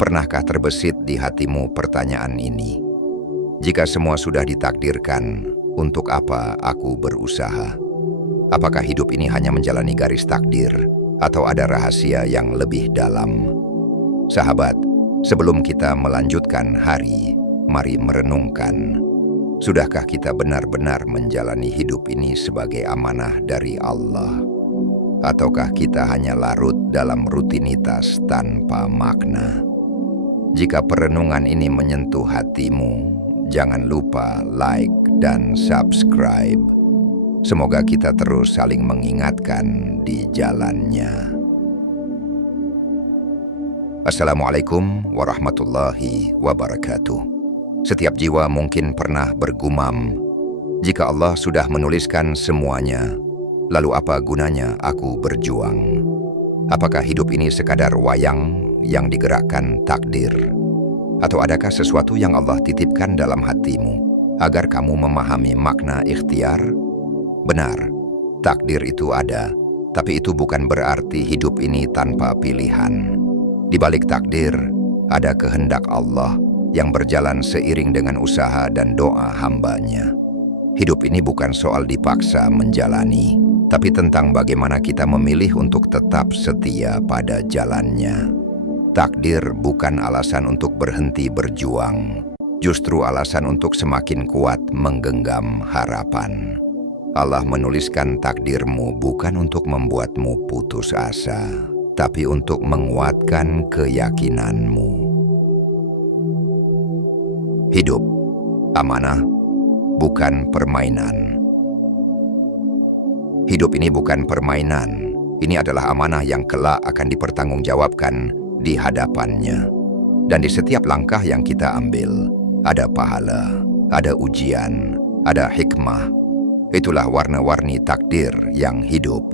Pernahkah terbesit di hatimu pertanyaan ini? Jika semua sudah ditakdirkan, untuk apa aku berusaha? Apakah hidup ini hanya menjalani garis takdir, atau ada rahasia yang lebih dalam? Sahabat, sebelum kita melanjutkan hari, mari merenungkan. Sudahkah kita benar-benar menjalani hidup ini sebagai amanah dari Allah? Ataukah kita hanya larut dalam rutinitas tanpa makna? Jika perenungan ini menyentuh hatimu, jangan lupa like dan subscribe. Semoga kita terus saling mengingatkan di jalannya. Assalamualaikum warahmatullahi wabarakatuh. Setiap jiwa mungkin pernah bergumam, jika Allah sudah menuliskan semuanya, lalu apa gunanya aku berjuang? Apakah hidup ini sekadar wayang yang digerakkan takdir? Atau adakah sesuatu yang Allah titipkan dalam hatimu agar kamu memahami makna ikhtiar? Benar, takdir itu ada, tapi itu bukan berarti hidup ini tanpa pilihan. Di balik takdir, ada kehendak Allah yang berjalan seiring dengan usaha dan doa hamba-Nya. Hidup ini bukan soal dipaksa menjalani, tapi tentang bagaimana kita memilih untuk tetap setia pada jalannya. Takdir bukan alasan untuk berhenti berjuang, justru alasan untuk semakin kuat menggenggam harapan. Allah menuliskan takdirmu bukan untuk membuatmu putus asa, tapi untuk menguatkan keyakinanmu. Hidup, amanah, bukan permainan. Hidup ini bukan permainan, ini adalah amanah yang kelak akan dipertanggungjawabkan di hadapannya. Dan di setiap langkah yang kita ambil, ada pahala, ada ujian, ada hikmah. Itulah warna-warni takdir yang hidup.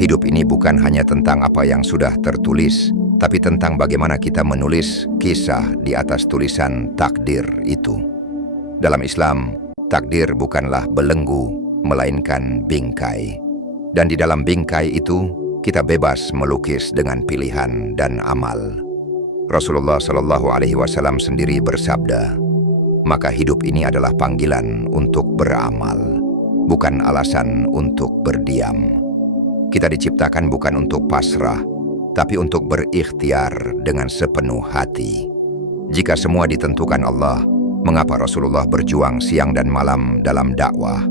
Hidup ini bukan hanya tentang apa yang sudah tertulis, tapi tentang bagaimana kita menulis kisah di atas tulisan takdir itu. Dalam Islam, takdir bukanlah belenggu, melainkan bingkai. Dan di dalam bingkai itu, kita bebas melukis dengan pilihan dan amal. Rasulullah SAW sendiri bersabda, maka hidup ini adalah panggilan untuk beramal, bukan alasan untuk berdiam. Kita diciptakan bukan untuk pasrah, tapi untuk berikhtiar dengan sepenuh hati. Jika semua ditentukan Allah, mengapa Rasulullah berjuang siang dan malam dalam dakwah?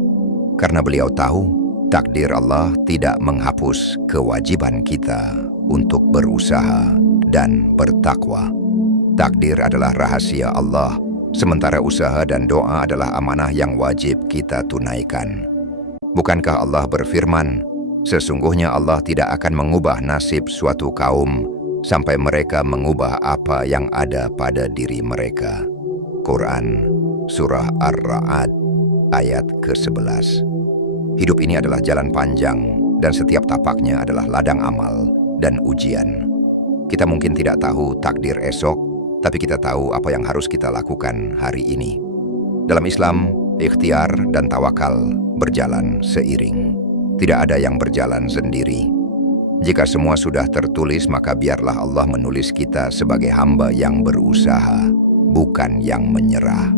Karena beliau tahu, takdir Allah tidak menghapus kewajiban kita untuk berusaha dan bertakwa. Takdir adalah rahasia Allah, sementara usaha dan doa adalah amanah yang wajib kita tunaikan. Bukankah Allah berfirman, sesungguhnya Allah tidak akan mengubah nasib suatu kaum sampai mereka mengubah apa yang ada pada diri mereka. Quran, Surah Ar-Ra'd, ayat ke-11. Hidup ini adalah jalan panjang, dan setiap tapaknya adalah ladang amal dan ujian. Kita mungkin tidak tahu takdir esok, tapi kita tahu apa yang harus kita lakukan hari ini. Dalam Islam, ikhtiar dan tawakal berjalan seiring. Tidak ada yang berjalan sendiri. Jika semua sudah tertulis, maka biarlah Allah menulis kita sebagai hamba yang berusaha, bukan yang menyerah.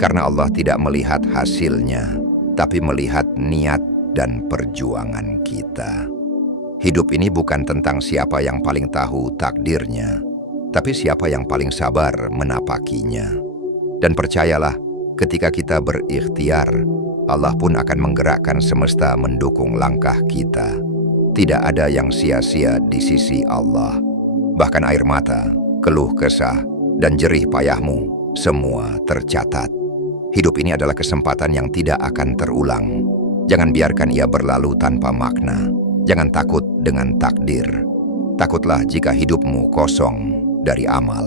Karena Allah tidak melihat hasilnya, tapi melihat niat dan perjuangan kita. Hidup ini bukan tentang siapa yang paling tahu takdirnya, tapi siapa yang paling sabar menapakinya. Dan percayalah, ketika kita berikhtiar, Allah pun akan menggerakkan semesta mendukung langkah kita. Tidak ada yang sia-sia di sisi Allah. Bahkan air mata, keluh kesah, dan jerih payahmu, semua tercatat. Hidup ini adalah kesempatan yang tidak akan terulang. Jangan biarkan ia berlalu tanpa makna. Jangan takut dengan takdir. Takutlah jika hidupmu kosong dari amal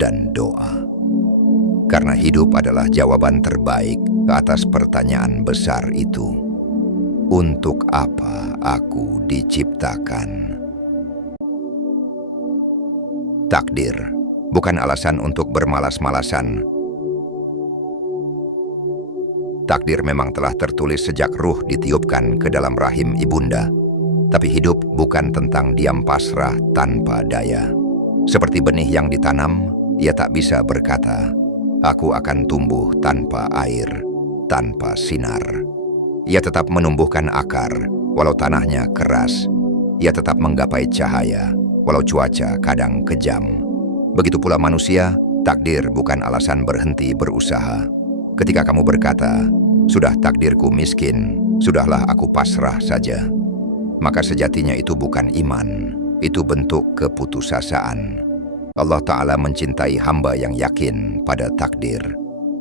dan doa. Karena hidup adalah jawaban terbaik ke atas pertanyaan besar itu. Untuk apa aku diciptakan? Takdir bukan alasan untuk bermalas-malasan. Takdir memang telah tertulis sejak ruh ditiupkan ke dalam rahim ibunda. Tapi hidup bukan tentang diam pasrah tanpa daya. Seperti benih yang ditanam, ia tak bisa berkata, "Aku akan tumbuh tanpa air, tanpa sinar." Ia tetap menumbuhkan akar, walau tanahnya keras. Ia tetap menggapai cahaya, walau cuaca kadang kejam. Begitu pula manusia, takdir bukan alasan berhenti berusaha. Ketika kamu berkata, "Sudah takdirku miskin, sudahlah aku pasrah saja," maka sejatinya itu bukan iman, itu bentuk keputusasaan. Allah Ta'ala mencintai hamba yang yakin pada takdir,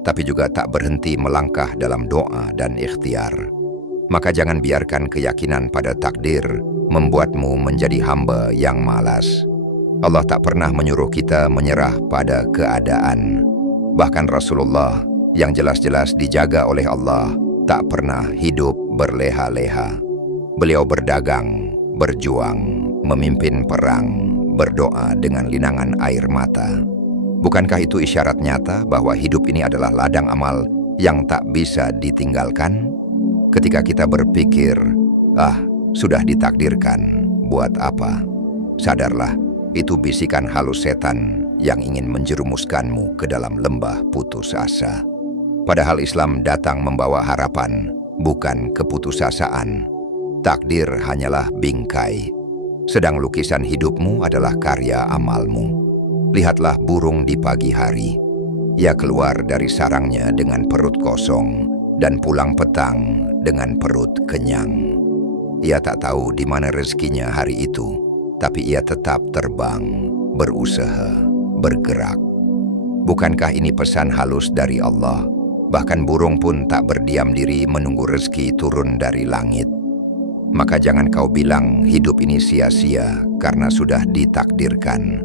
tapi juga tak berhenti melangkah dalam doa dan ikhtiar. Maka jangan biarkan keyakinan pada takdir membuatmu menjadi hamba yang malas. Allah tak pernah menyuruh kita menyerah pada keadaan. Bahkan Rasulullah yang jelas-jelas dijaga oleh Allah tak pernah hidup berleha-leha. Beliau berdagang, berjuang, memimpin perang, berdoa dengan linangan air mata. Bukankah itu isyarat nyata bahwa hidup ini adalah ladang amal yang tak bisa ditinggalkan? Ketika kita berpikir, sudah ditakdirkan, buat apa? Sadarlah, itu bisikan halus setan yang ingin menjerumuskanmu ke dalam lembah putus asa. Padahal Islam datang membawa harapan, bukan keputusasaan. Takdir hanyalah bingkai, sedang lukisan hidupmu adalah karya amalmu. Lihatlah burung di pagi hari. Ia keluar dari sarangnya dengan perut kosong dan pulang petang dengan perut kenyang. Ia tak tahu di mana rezekinya hari itu, tapi ia tetap terbang, berusaha, bergerak. Bukankah ini pesan halus dari Allah? Bahkan burung pun tak berdiam diri menunggu rezeki turun dari langit. Maka jangan kau bilang hidup ini sia-sia karena sudah ditakdirkan.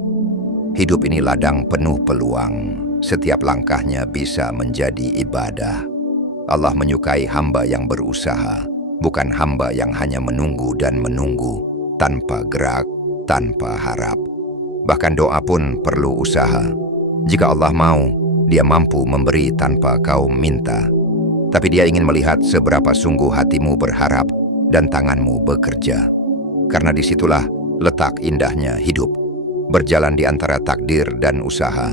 Hidup ini ladang penuh peluang, setiap langkahnya bisa menjadi ibadah. Allah menyukai hamba yang berusaha, bukan hamba yang hanya menunggu dan menunggu, tanpa gerak, tanpa harap. Bahkan doa pun perlu usaha. Jika Allah mau, Dia mampu memberi tanpa kau minta. Tapi Dia ingin melihat seberapa sungguh hatimu berharap dan tanganmu bekerja. Karena disitulah letak indahnya hidup, berjalan di antara takdir dan usaha.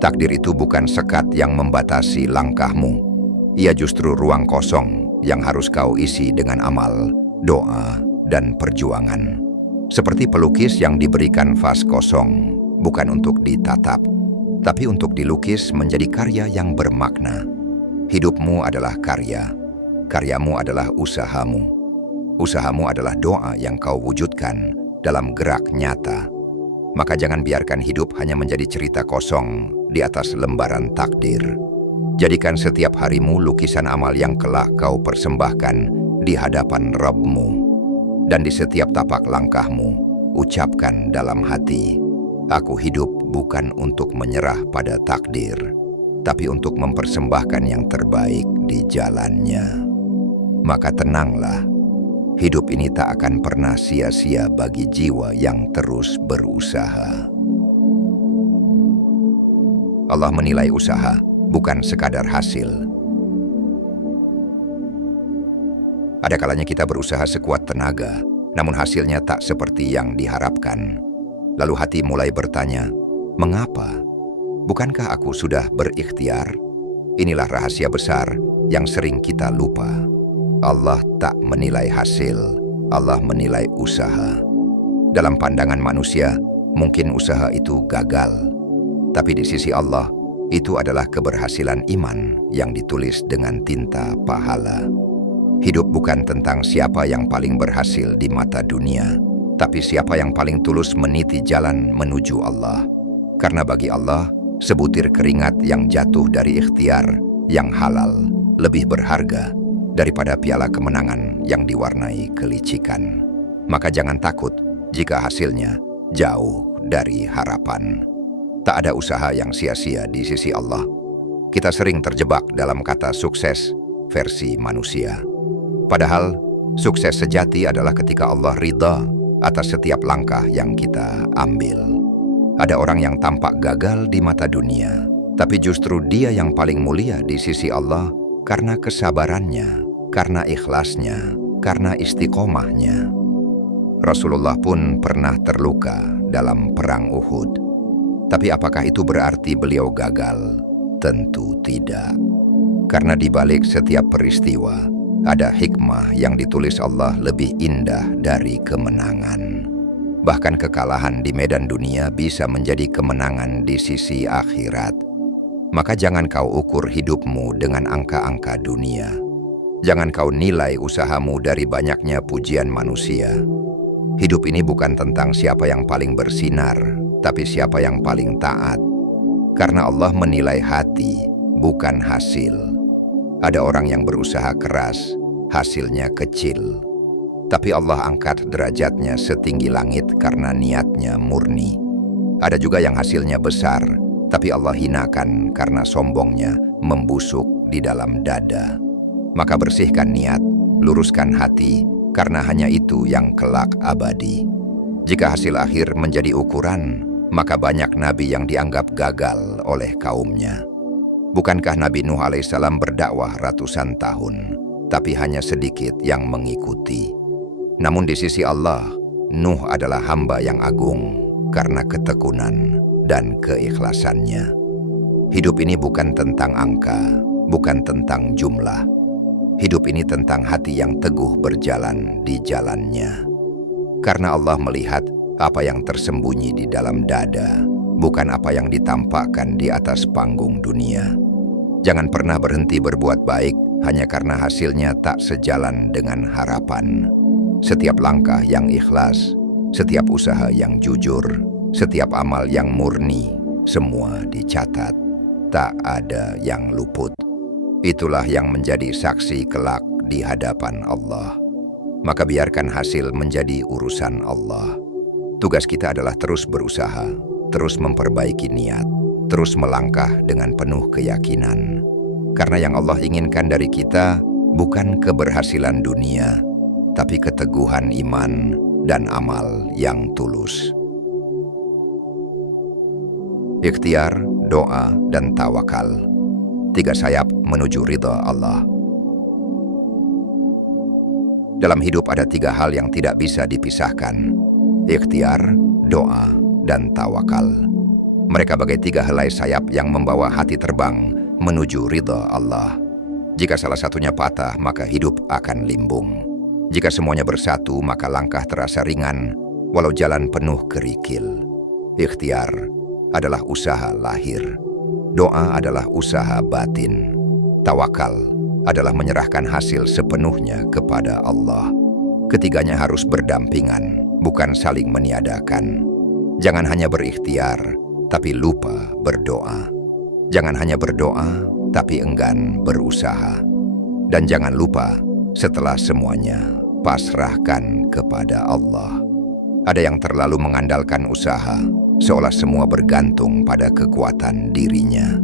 Takdir itu bukan sekat yang membatasi langkahmu. Ia justru ruang kosong yang harus kau isi dengan amal, doa, dan perjuangan. Seperti pelukis yang diberikan vas kosong, bukan untuk ditatap, tapi untuk dilukis menjadi karya yang bermakna. Hidupmu adalah karya, karyamu adalah usahamu. Usahamu adalah doa yang kau wujudkan dalam gerak nyata. Maka jangan biarkan hidup hanya menjadi cerita kosong di atas lembaran takdir. Jadikan setiap harimu lukisan amal yang kelak kau persembahkan di hadapan Rabb-mu. Dan di setiap tapak langkahmu, ucapkan dalam hati, "Aku hidup bukan untuk menyerah pada takdir, tapi untuk mempersembahkan yang terbaik di jalannya." Maka tenanglah, hidup ini tak akan pernah sia-sia bagi jiwa yang terus berusaha. Allah menilai usaha, bukan sekadar hasil. Ada kalanya kita berusaha sekuat tenaga, namun hasilnya tak seperti yang diharapkan. Lalu hati mulai bertanya, mengapa? Bukankah aku sudah berikhtiar? Inilah rahasia besar yang sering kita lupa. Allah tak menilai hasil, Allah menilai usaha. Dalam pandangan manusia, mungkin usaha itu gagal. Tapi di sisi Allah, itu adalah keberhasilan iman yang ditulis dengan tinta pahala. Hidup bukan tentang siapa yang paling berhasil di mata dunia, tapi siapa yang paling tulus meniti jalan menuju Allah. Karena bagi Allah, sebutir keringat yang jatuh dari ikhtiar yang halal lebih berharga daripada piala kemenangan yang diwarnai kelicikan. Maka jangan takut jika hasilnya jauh dari harapan. Tak ada usaha yang sia-sia di sisi Allah. Kita sering terjebak dalam kata sukses versi manusia. Padahal, sukses sejati adalah ketika Allah ridha atas setiap langkah yang kita ambil. Ada orang yang tampak gagal di mata dunia, tapi justru dia yang paling mulia di sisi Allah karena kesabarannya, karena ikhlasnya, karena istiqomahnya. Rasulullah pun pernah terluka dalam perang Uhud. Tapi apakah itu berarti beliau gagal? Tentu tidak. Karena di balik setiap peristiwa, ada hikmah yang ditulis Allah lebih indah dari kemenangan. Bahkan kekalahan di medan dunia bisa menjadi kemenangan di sisi akhirat. Maka jangan kau ukur hidupmu dengan angka-angka dunia. Jangan kau nilai usahamu dari banyaknya pujian manusia. Hidup ini bukan tentang siapa yang paling bersinar, tapi siapa yang paling taat. Karena Allah menilai hati, bukan hasil. Ada orang yang berusaha keras, hasilnya kecil. Tapi Allah angkat derajatnya setinggi langit karena niatnya murni. Ada juga yang hasilnya besar, tapi Allah hinakan karena sombongnya membusuk di dalam dada. Maka bersihkan niat, luruskan hati, karena hanya itu yang kelak abadi. Jika hasil akhir menjadi ukuran, maka banyak nabi yang dianggap gagal oleh kaumnya. Bukankah Nabi Nuh alaihissalam berdakwah ratusan tahun, tapi hanya sedikit yang mengikuti. Namun di sisi Allah, Nuh adalah hamba yang agung karena ketekunan dan keikhlasannya. Hidup ini bukan tentang angka, bukan tentang jumlah. Hidup ini tentang hati yang teguh berjalan di jalannya. Karena Allah melihat apa yang tersembunyi di dalam dada, bukan apa yang ditampakkan di atas panggung dunia. Jangan pernah berhenti berbuat baik hanya karena hasilnya tak sejalan dengan harapan. Setiap langkah yang ikhlas, setiap usaha yang jujur, setiap amal yang murni, semua dicatat. Tak ada yang luput. Itulah yang menjadi saksi kelak di hadapan Allah. Maka biarkan hasil menjadi urusan Allah. Tugas kita adalah terus berusaha, terus memperbaiki niat, terus melangkah dengan penuh keyakinan. Karena yang Allah inginkan dari kita bukan keberhasilan dunia, tapi keteguhan iman dan amal yang tulus. Ikhtiar, doa, dan tawakal. 3 sayap menuju ridha Allah. Dalam hidup ada 3 hal yang tidak bisa dipisahkan. Ikhtiar, doa, dan tawakal. Mereka bagai 3 helai sayap yang membawa hati terbang menuju ridha Allah. Jika salah satunya patah, maka hidup akan limbung. Jika semuanya bersatu, maka langkah terasa ringan, walau jalan penuh kerikil. Ikhtiar adalah usaha lahir. Doa adalah usaha batin. Tawakal adalah menyerahkan hasil sepenuhnya kepada Allah. Ketiganya harus berdampingan, bukan saling meniadakan. Jangan hanya berikhtiar, tapi lupa berdoa. Jangan hanya berdoa, tapi enggan berusaha. Dan jangan lupa, setelah semuanya, pasrahkan kepada Allah. Ada yang terlalu mengandalkan usaha, seolah semua bergantung pada kekuatan dirinya.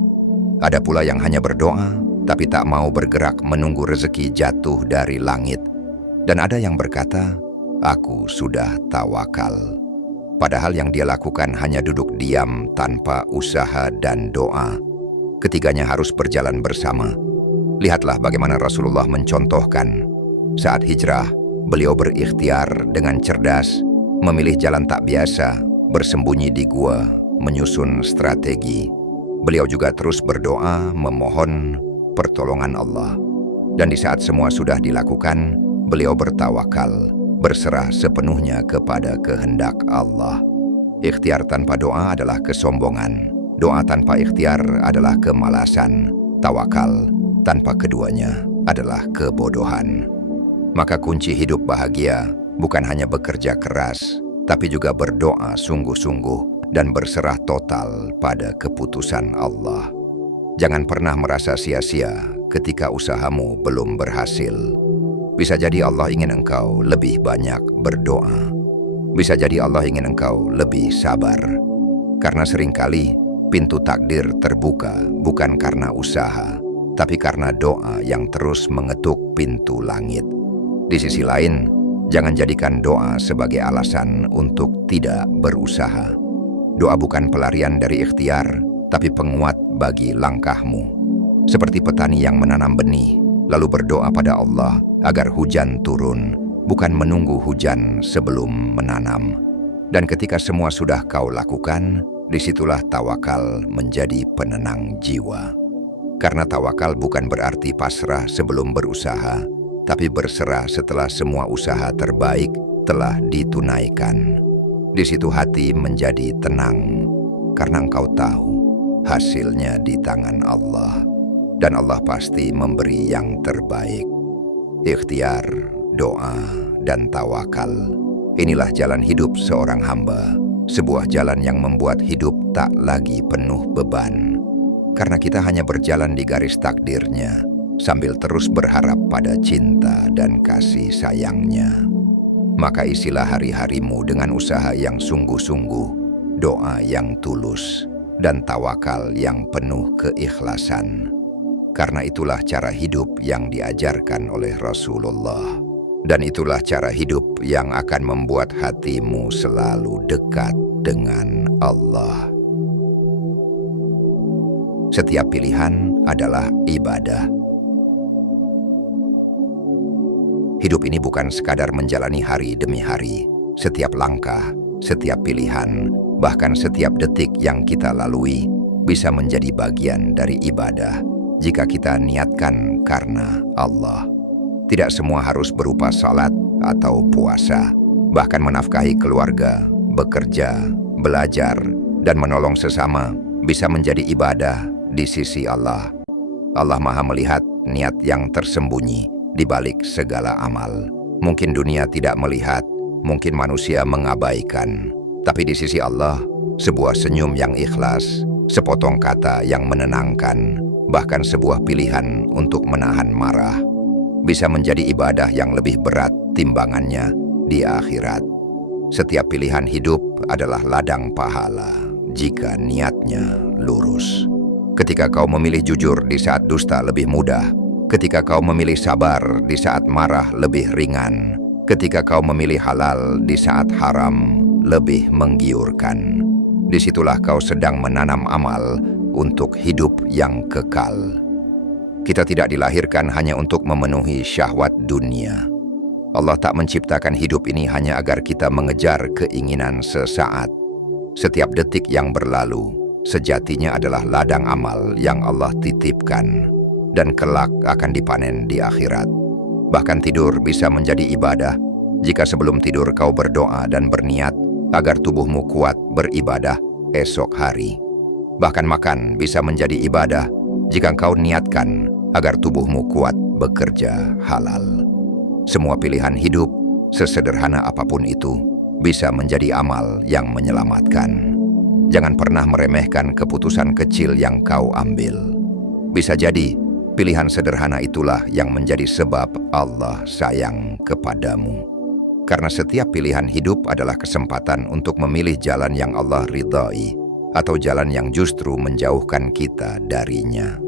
Ada pula yang hanya berdoa, tapi tak mau bergerak menunggu rezeki jatuh dari langit. Dan ada yang berkata, "Aku sudah tawakal." Padahal yang dia lakukan hanya duduk diam tanpa usaha dan doa. Ketiganya harus berjalan bersama. Lihatlah bagaimana Rasulullah mencontohkan. Saat hijrah, beliau berikhtiar dengan cerdas, memilih jalan tak biasa, bersembunyi di gua, menyusun strategi. Beliau juga terus berdoa, memohon pertolongan Allah. Dan di saat semua sudah dilakukan, beliau bertawakal, berserah sepenuhnya kepada kehendak Allah. Ikhtiar tanpa doa adalah kesombongan. Doa tanpa ikhtiar adalah kemalasan. Tawakal tanpa keduanya adalah kebodohan. Maka kunci hidup bahagia bukan hanya bekerja keras, tapi juga berdoa sungguh-sungguh dan berserah total pada keputusan Allah. Jangan pernah merasa sia-sia ketika usahamu belum berhasil. Bisa jadi Allah ingin engkau lebih banyak berdoa. Bisa jadi Allah ingin engkau lebih sabar. Karena seringkali pintu takdir terbuka bukan karena usaha, tapi karena doa yang terus mengetuk pintu langit. Di sisi lain, jangan jadikan doa sebagai alasan untuk tidak berusaha. Doa bukan pelarian dari ikhtiar, tapi penguat bagi langkahmu. Seperti petani yang menanam benih, lalu berdoa pada Allah agar hujan turun, bukan menunggu hujan sebelum menanam. Dan ketika semua sudah kau lakukan, Disitulah tawakal menjadi penenang jiwa. Karena tawakal bukan berarti pasrah sebelum berusaha, tapi berserah setelah semua usaha terbaik telah ditunaikan. Di situ hati menjadi tenang, karena engkau tahu hasilnya di tangan Allah, dan Allah pasti memberi yang terbaik. Ikhtiar, doa, dan tawakal, inilah jalan hidup seorang hamba, sebuah jalan yang membuat hidup tak lagi penuh beban. Karena kita hanya berjalan di garis takdirnya, sambil terus berharap pada cinta dan kasih sayangnya. Maka isilah hari-harimu dengan usaha yang sungguh-sungguh, doa yang tulus, dan tawakal yang penuh keikhlasan. Karena itulah cara hidup yang diajarkan oleh Rasulullah. Dan itulah cara hidup yang akan membuat hatimu selalu dekat dengan Allah. Setiap pilihan adalah ibadah. Hidup ini bukan sekadar menjalani hari demi hari. Setiap langkah, setiap pilihan, bahkan setiap detik yang kita lalui bisa menjadi bagian dari ibadah jika kita niatkan karena Allah. Tidak semua harus berupa salat atau puasa. Bahkan menafkahi keluarga, bekerja, belajar, dan menolong sesama bisa menjadi ibadah di sisi Allah. Allah Maha melihat niat yang tersembunyi di balik segala amal. Mungkin dunia tidak melihat, mungkin manusia mengabaikan. Tapi di sisi Allah, sebuah senyum yang ikhlas, sepotong kata yang menenangkan, bahkan sebuah pilihan untuk menahan marah, bisa menjadi ibadah yang lebih berat timbangannya di akhirat. Setiap pilihan hidup adalah ladang pahala jika niatnya lurus. Ketika kau memilih jujur di saat dusta lebih mudah, ketika kau memilih sabar di saat marah lebih ringan, ketika kau memilih halal di saat haram lebih menggiurkan. Disitulah kau sedang menanam amal untuk hidup yang kekal. Kita tidak dilahirkan hanya untuk memenuhi syahwat dunia. Allah tak menciptakan hidup ini hanya agar kita mengejar keinginan sesaat. Setiap detik yang berlalu sejatinya adalah ladang amal yang Allah titipkan dan kelak akan dipanen di akhirat. Bahkan tidur bisa menjadi ibadah jika sebelum tidur kau berdoa dan berniat agar tubuhmu kuat beribadah esok hari. Bahkan makan bisa menjadi ibadah jika kau niatkan agar tubuhmu kuat bekerja halal. Semua pilihan hidup, sesederhana apapun itu, bisa menjadi amal yang menyelamatkan. Jangan pernah meremehkan keputusan kecil yang kau ambil. Bisa jadi, pilihan sederhana itulah yang menjadi sebab Allah sayang kepadamu. Karena setiap pilihan hidup adalah kesempatan untuk memilih jalan yang Allah ridhai, atau jalan yang justru menjauhkan kita darinya.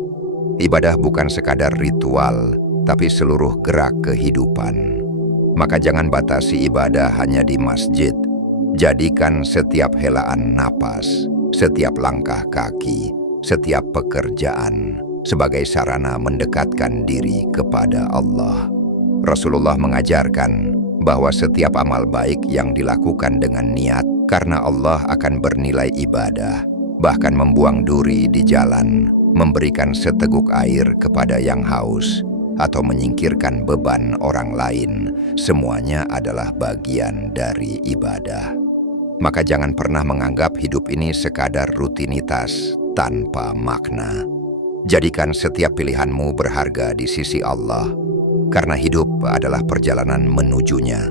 Ibadah bukan sekadar ritual, tapi seluruh gerak kehidupan. Maka jangan batasi ibadah hanya di masjid. Jadikan setiap helaan napas, setiap langkah kaki, setiap pekerjaan sebagai sarana mendekatkan diri kepada Allah. Rasulullah mengajarkan bahwa setiap amal baik yang dilakukan dengan niat karena Allah akan bernilai ibadah, bahkan membuang duri di jalan, memberikan seteguk air kepada yang haus, atau menyingkirkan beban orang lain, semuanya adalah bagian dari ibadah. Maka jangan pernah menganggap hidup ini sekadar rutinitas tanpa makna. Jadikan setiap pilihanmu berharga di sisi Allah, karena hidup adalah perjalanan menujunya,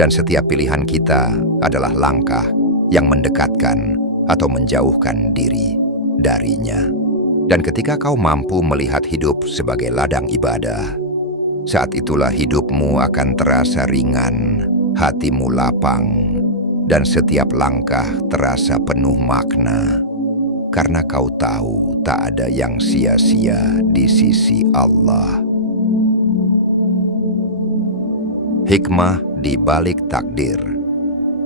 dan setiap pilihan kita adalah langkah yang mendekatkan atau menjauhkan diri darinya. Dan ketika kau mampu melihat hidup sebagai ladang ibadah, saat itulah hidupmu akan terasa ringan, hatimu lapang, dan setiap langkah terasa penuh makna. Karena kau tahu tak ada yang sia-sia di sisi Allah. Hikmah di balik takdir.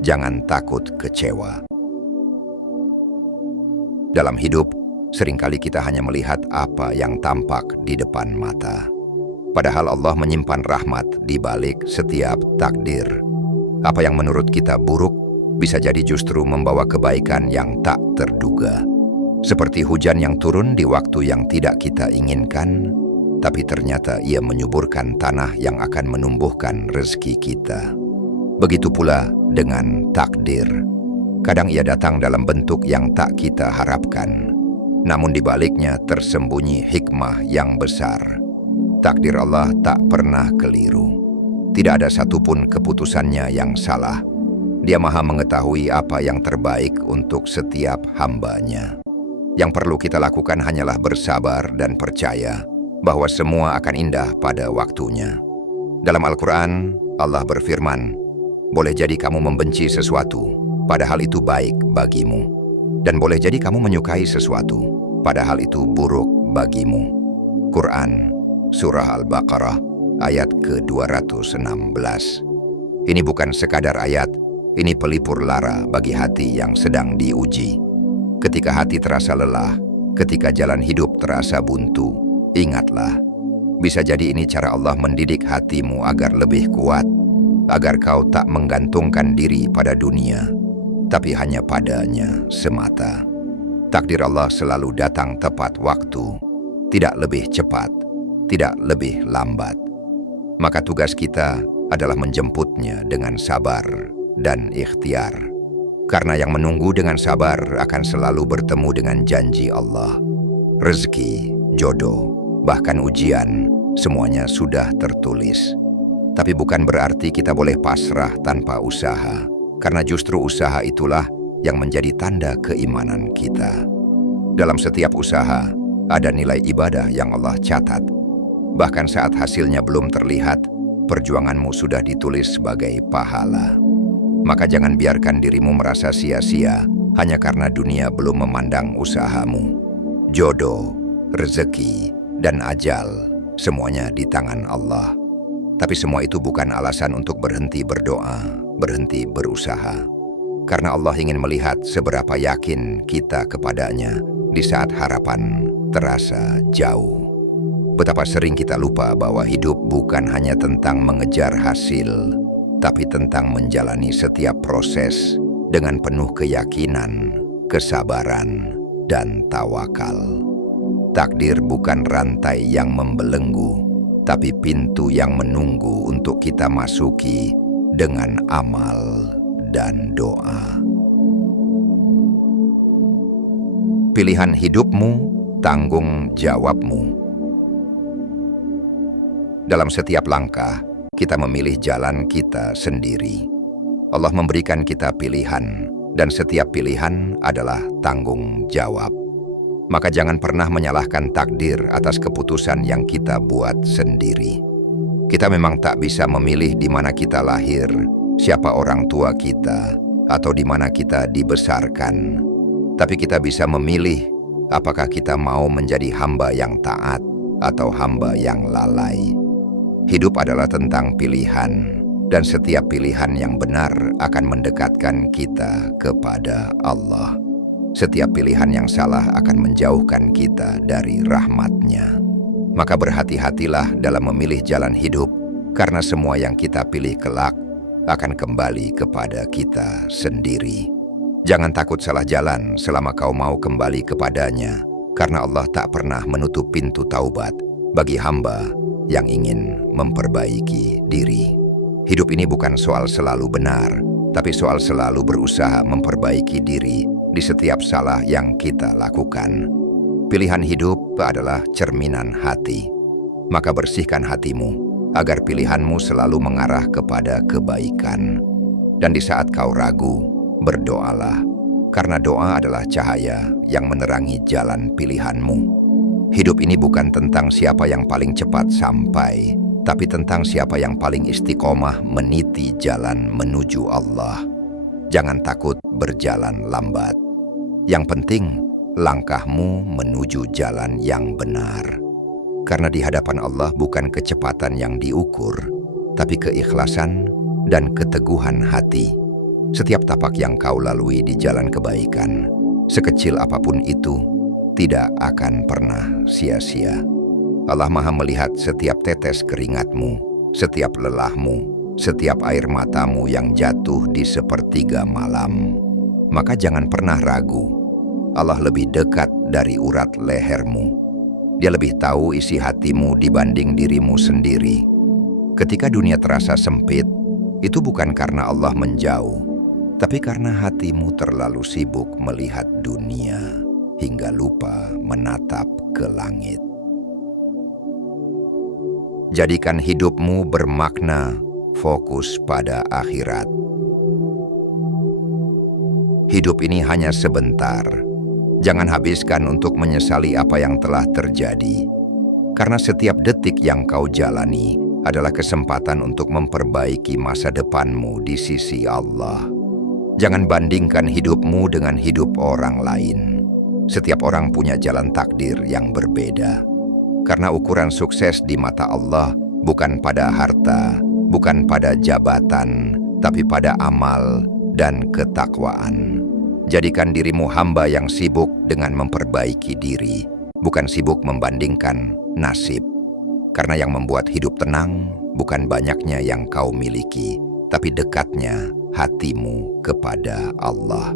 Jangan takut kecewa. Dalam hidup, seringkali kita hanya melihat apa yang tampak di depan mata. Padahal Allah menyimpan rahmat di balik setiap takdir. Apa yang menurut kita buruk bisa jadi justru membawa kebaikan yang tak terduga. Seperti hujan yang turun di waktu yang tidak kita inginkan, tapi ternyata ia menyuburkan tanah yang akan menumbuhkan rezeki kita. Begitu pula dengan takdir. Kadang ia datang dalam bentuk yang tak kita harapkan, namun di baliknya tersembunyi hikmah yang besar. Takdir Allah tak pernah keliru. Tidak ada satupun keputusannya yang salah. Dia Maha mengetahui apa yang terbaik untuk setiap hamba-Nya. Yang perlu kita lakukan hanyalah bersabar dan percaya bahwa semua akan indah pada waktunya. Dalam Al-Quran, Allah berfirman, boleh jadi kamu membenci sesuatu, padahal itu baik bagimu. Dan boleh jadi kamu menyukai sesuatu, padahal itu buruk bagimu. Quran, Surah Al-Baqarah, ayat ke-216. Ini bukan sekadar ayat, ini pelipur lara bagi hati yang sedang diuji. Ketika hati terasa lelah, ketika jalan hidup terasa buntu, ingatlah, bisa jadi ini cara Allah mendidik hatimu agar lebih kuat, agar kau tak menggantungkan diri pada dunia, tapi hanya padanya semata. Takdir Allah selalu datang tepat waktu, tidak lebih cepat, tidak lebih lambat. Maka tugas kita adalah menjemputnya dengan sabar dan ikhtiar. Karena yang menunggu dengan sabar akan selalu bertemu dengan janji Allah. Rezeki, jodoh, bahkan ujian, semuanya sudah tertulis. Tapi bukan berarti kita boleh pasrah tanpa usaha, karena justru usaha itulah yang menjadi tanda keimanan kita. Dalam setiap usaha, ada nilai ibadah yang Allah catat. Bahkan saat hasilnya belum terlihat, perjuanganmu sudah ditulis sebagai pahala. Maka jangan biarkan dirimu merasa sia-sia hanya karena dunia belum memandang usahamu. Jodoh, rezeki, dan ajal, semuanya di tangan Allah. Tapi semua itu bukan alasan untuk berhenti berdoa, berhenti berusaha. Karena Allah ingin melihat seberapa yakin kita kepadanya di saat harapan terasa jauh. Betapa sering kita lupa bahwa hidup bukan hanya tentang mengejar hasil, tapi tentang menjalani setiap proses dengan penuh keyakinan, kesabaran, dan tawakal. Takdir bukan rantai yang membelenggu, tapi pintu yang menunggu untuk kita masuki dengan amal dan doa. Pilihan hidupmu, tanggung jawabmu. Dalam setiap langkah, kita memilih jalan kita sendiri. Allah memberikan kita pilihan, dan setiap pilihan adalah tanggung jawab. Maka jangan pernah menyalahkan takdir atas keputusan yang kita buat sendiri. Kita memang tak bisa memilih di mana kita lahir, siapa orang tua kita, atau di mana kita dibesarkan. Tapi kita bisa memilih apakah kita mau menjadi hamba yang taat atau hamba yang lalai. Hidup adalah tentang pilihan, dan setiap pilihan yang benar akan mendekatkan kita kepada Allah. Setiap pilihan yang salah akan menjauhkan kita dari rahmat-Nya. Maka berhati-hatilah dalam memilih jalan hidup, karena semua yang kita pilih kelak akan kembali kepada kita sendiri. Jangan takut salah jalan selama kau mau kembali kepadanya, karena Allah tak pernah menutup pintu taubat bagi hamba yang ingin memperbaiki diri. Hidup ini bukan soal selalu benar, tapi soal selalu berusaha memperbaiki diri di setiap salah yang kita lakukan. Pilihan hidup adalah cerminan hati. Maka bersihkan hatimu, agar pilihanmu selalu mengarah kepada kebaikan. Dan di saat kau ragu, berdoalah, karena doa adalah cahaya yang menerangi jalan pilihanmu. Hidup ini bukan tentang siapa yang paling cepat sampai, tapi tentang siapa yang paling istiqomah meniti jalan menuju Allah. Jangan takut berjalan lambat. Yang penting, langkahmu menuju jalan yang benar. Karena di hadapan Allah bukan kecepatan yang diukur, tapi keikhlasan dan keteguhan hati. Setiap tapak yang kau lalui di jalan kebaikan, sekecil apapun itu, tidak akan pernah sia-sia. Allah Maha melihat setiap tetes keringatmu, setiap lelahmu, setiap air matamu yang jatuh di sepertiga malam. Maka jangan pernah ragu, Allah lebih dekat dari urat lehermu. Dia lebih tahu isi hatimu dibanding dirimu sendiri. Ketika dunia terasa sempit, itu bukan karena Allah menjauh, tapi karena hatimu terlalu sibuk melihat dunia hingga lupa menatap ke langit. Jadikan hidupmu bermakna, fokus pada akhirat. Hidup ini hanya sebentar. Jangan habiskan untuk menyesali apa yang telah terjadi. Karena setiap detik yang kau jalani adalah kesempatan untuk memperbaiki masa depanmu di sisi Allah. Jangan bandingkan hidupmu dengan hidup orang lain. Setiap orang punya jalan takdir yang berbeda. Karena ukuran sukses di mata Allah bukan pada harta, bukan pada jabatan, tapi pada amal dan ketakwaan. Jadikan dirimu hamba yang sibuk dengan memperbaiki diri, bukan sibuk membandingkan nasib. Karena yang membuat hidup tenang bukan banyaknya yang kau miliki, tapi dekatnya hatimu kepada Allah.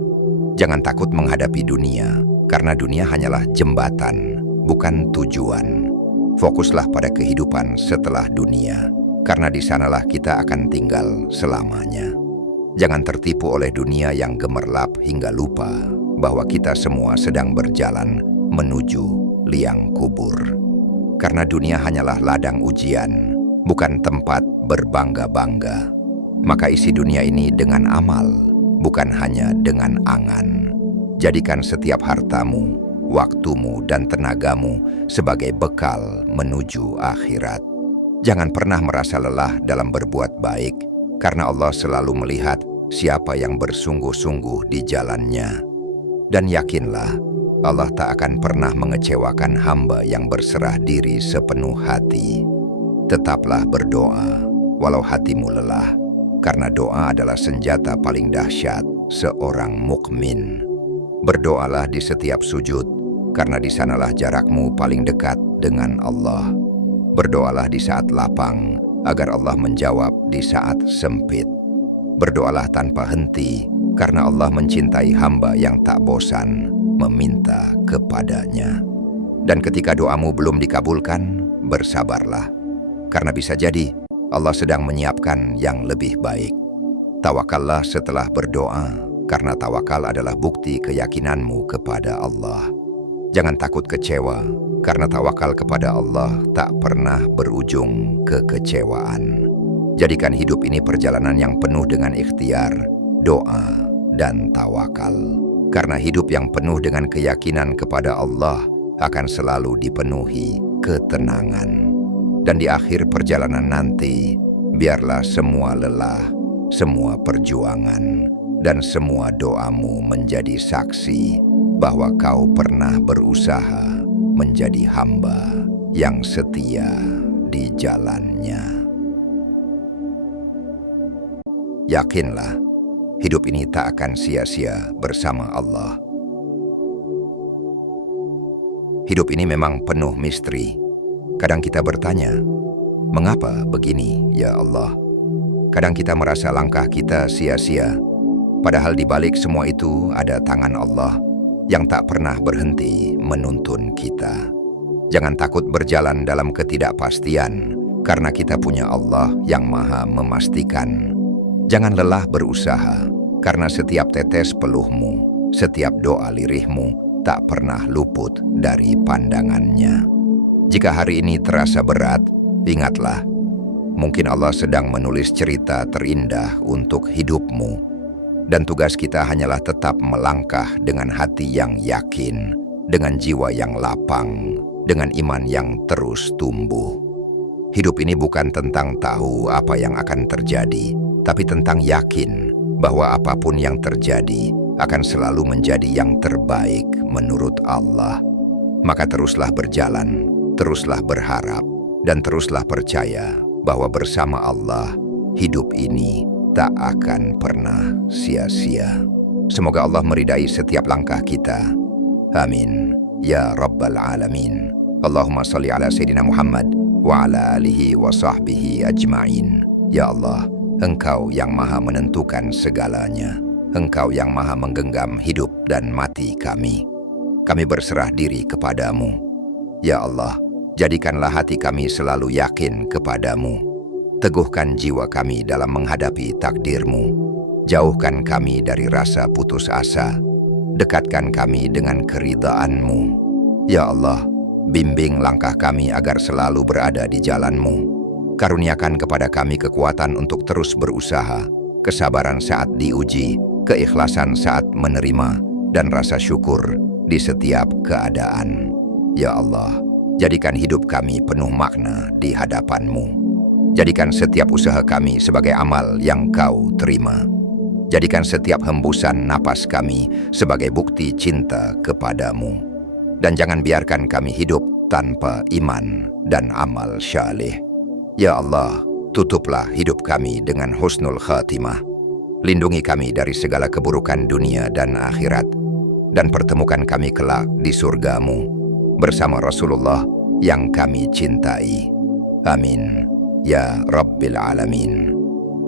Jangan takut menghadapi dunia, karena dunia hanyalah jembatan, bukan tujuan. Fokuslah pada kehidupan setelah dunia, karena di sanalah kita akan tinggal selamanya. Jangan tertipu oleh dunia yang gemerlap hingga lupa bahwa kita semua sedang berjalan menuju liang kubur. Karena dunia hanyalah ladang ujian, bukan tempat berbangga-bangga. Maka isi dunia ini dengan amal, bukan hanya dengan angan. Jadikan setiap hartamu, waktumu, dan tenagamu sebagai bekal menuju akhirat. Jangan pernah merasa lelah dalam berbuat baik, karena Allah selalu melihat siapa yang bersungguh-sungguh di jalannya. Dan yakinlah, Allah tak akan pernah mengecewakan hamba yang berserah diri sepenuh hati. Tetaplah berdoa, walau hatimu lelah, karena doa adalah senjata paling dahsyat seorang mukmin. Berdoalah di setiap sujud, karena di sanalah jarakmu paling dekat dengan Allah. Berdoalah di saat lapang, agar Allah menjawab di saat sempit. Berdoalah tanpa henti, karena Allah mencintai hamba yang tak bosan meminta kepadanya. Dan ketika doamu belum dikabulkan, bersabarlah. Karena bisa jadi Allah sedang menyiapkan yang lebih baik. Tawakallah setelah berdoa, karena tawakal adalah bukti keyakinanmu kepada Allah. Jangan takut kecewa, karena tawakal kepada Allah tak pernah berujung kekecewaan. Jadikan hidup ini perjalanan yang penuh dengan ikhtiar, doa, dan tawakal. Karena hidup yang penuh dengan keyakinan kepada Allah akan selalu dipenuhi ketenangan. Dan di akhir perjalanan nanti, biarlah semua lelah, semua perjuangan, dan semua doamu menjadi saksi bahwa kau pernah berusaha menjadi hamba yang setia di jalannya. Yakinlah, hidup ini tak akan sia-sia bersama Allah. Hidup ini memang penuh misteri. Kadang kita bertanya, mengapa begini ya Allah? Kadang kita merasa langkah kita sia-sia, padahal di balik semua itu ada tangan Allah yang tak pernah berhenti menuntun kita. Jangan takut berjalan dalam ketidakpastian, karena kita punya Allah yang Maha Memastikan. Jangan lelah berusaha, karena setiap tetes peluhmu, setiap doa lirihmu tak pernah luput dari pandangannya. Jika hari ini terasa berat, ingatlah, mungkin Allah sedang menulis cerita terindah untuk hidupmu. Dan tugas kita hanyalah tetap melangkah dengan hati yang yakin, dengan jiwa yang lapang, dengan iman yang terus tumbuh. Hidup ini bukan tentang tahu apa yang akan terjadi, tapi tentang yakin bahwa apapun yang terjadi akan selalu menjadi yang terbaik menurut Allah. Maka teruslah berjalan, teruslah berharap, dan teruslah percaya bahwa bersama Allah, hidup ini tak akan pernah sia-sia. Semoga Allah meridai setiap langkah kita. Amin. Ya Rabbal Alamin. Allahumma salli ala Sayyidina Muhammad wa ala alihi wa sahbihi ajma'in. Ya Allah, Engkau yang maha menentukan segalanya. Engkau yang maha menggenggam hidup dan mati kami. Kami berserah diri kepadamu. Ya Allah, jadikanlah hati kami selalu yakin kepadamu. Teguhkan jiwa kami dalam menghadapi takdir-Mu. Jauhkan kami dari rasa putus asa. Dekatkan kami dengan keridhaan-Mu. Ya Allah, bimbing langkah kami agar selalu berada di jalan-Mu. Karuniakan kepada kami kekuatan untuk terus berusaha, kesabaran saat diuji, keikhlasan saat menerima, dan rasa syukur di setiap keadaan. Ya Allah, jadikan hidup kami penuh makna di hadapan-Mu. Jadikan setiap usaha kami sebagai amal yang Kau terima. Jadikan setiap hembusan napas kami sebagai bukti cinta kepadamu. Dan jangan biarkan kami hidup tanpa iman dan amal syalih. Ya Allah, tutuplah hidup kami dengan husnul khatimah. Lindungi kami dari segala keburukan dunia dan akhirat. Dan pertemukan kami kelak di surga-Mu bersama Rasulullah yang kami cintai. Amin. Ya Rabbil Alamin.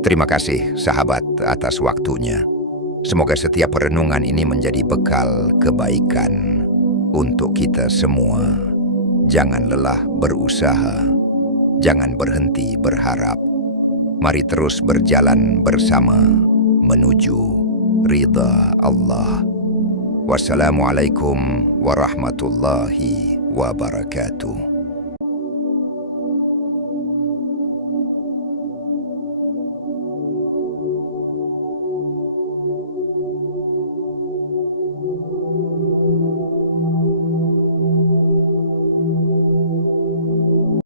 Terima kasih sahabat atas waktunya. Semoga setiap renungan ini menjadi bekal kebaikan untuk kita semua. Jangan lelah berusaha. Jangan berhenti berharap. Mari terus berjalan bersama menuju ridha Allah. Wassalamualaikum warahmatullahi wabarakatuh.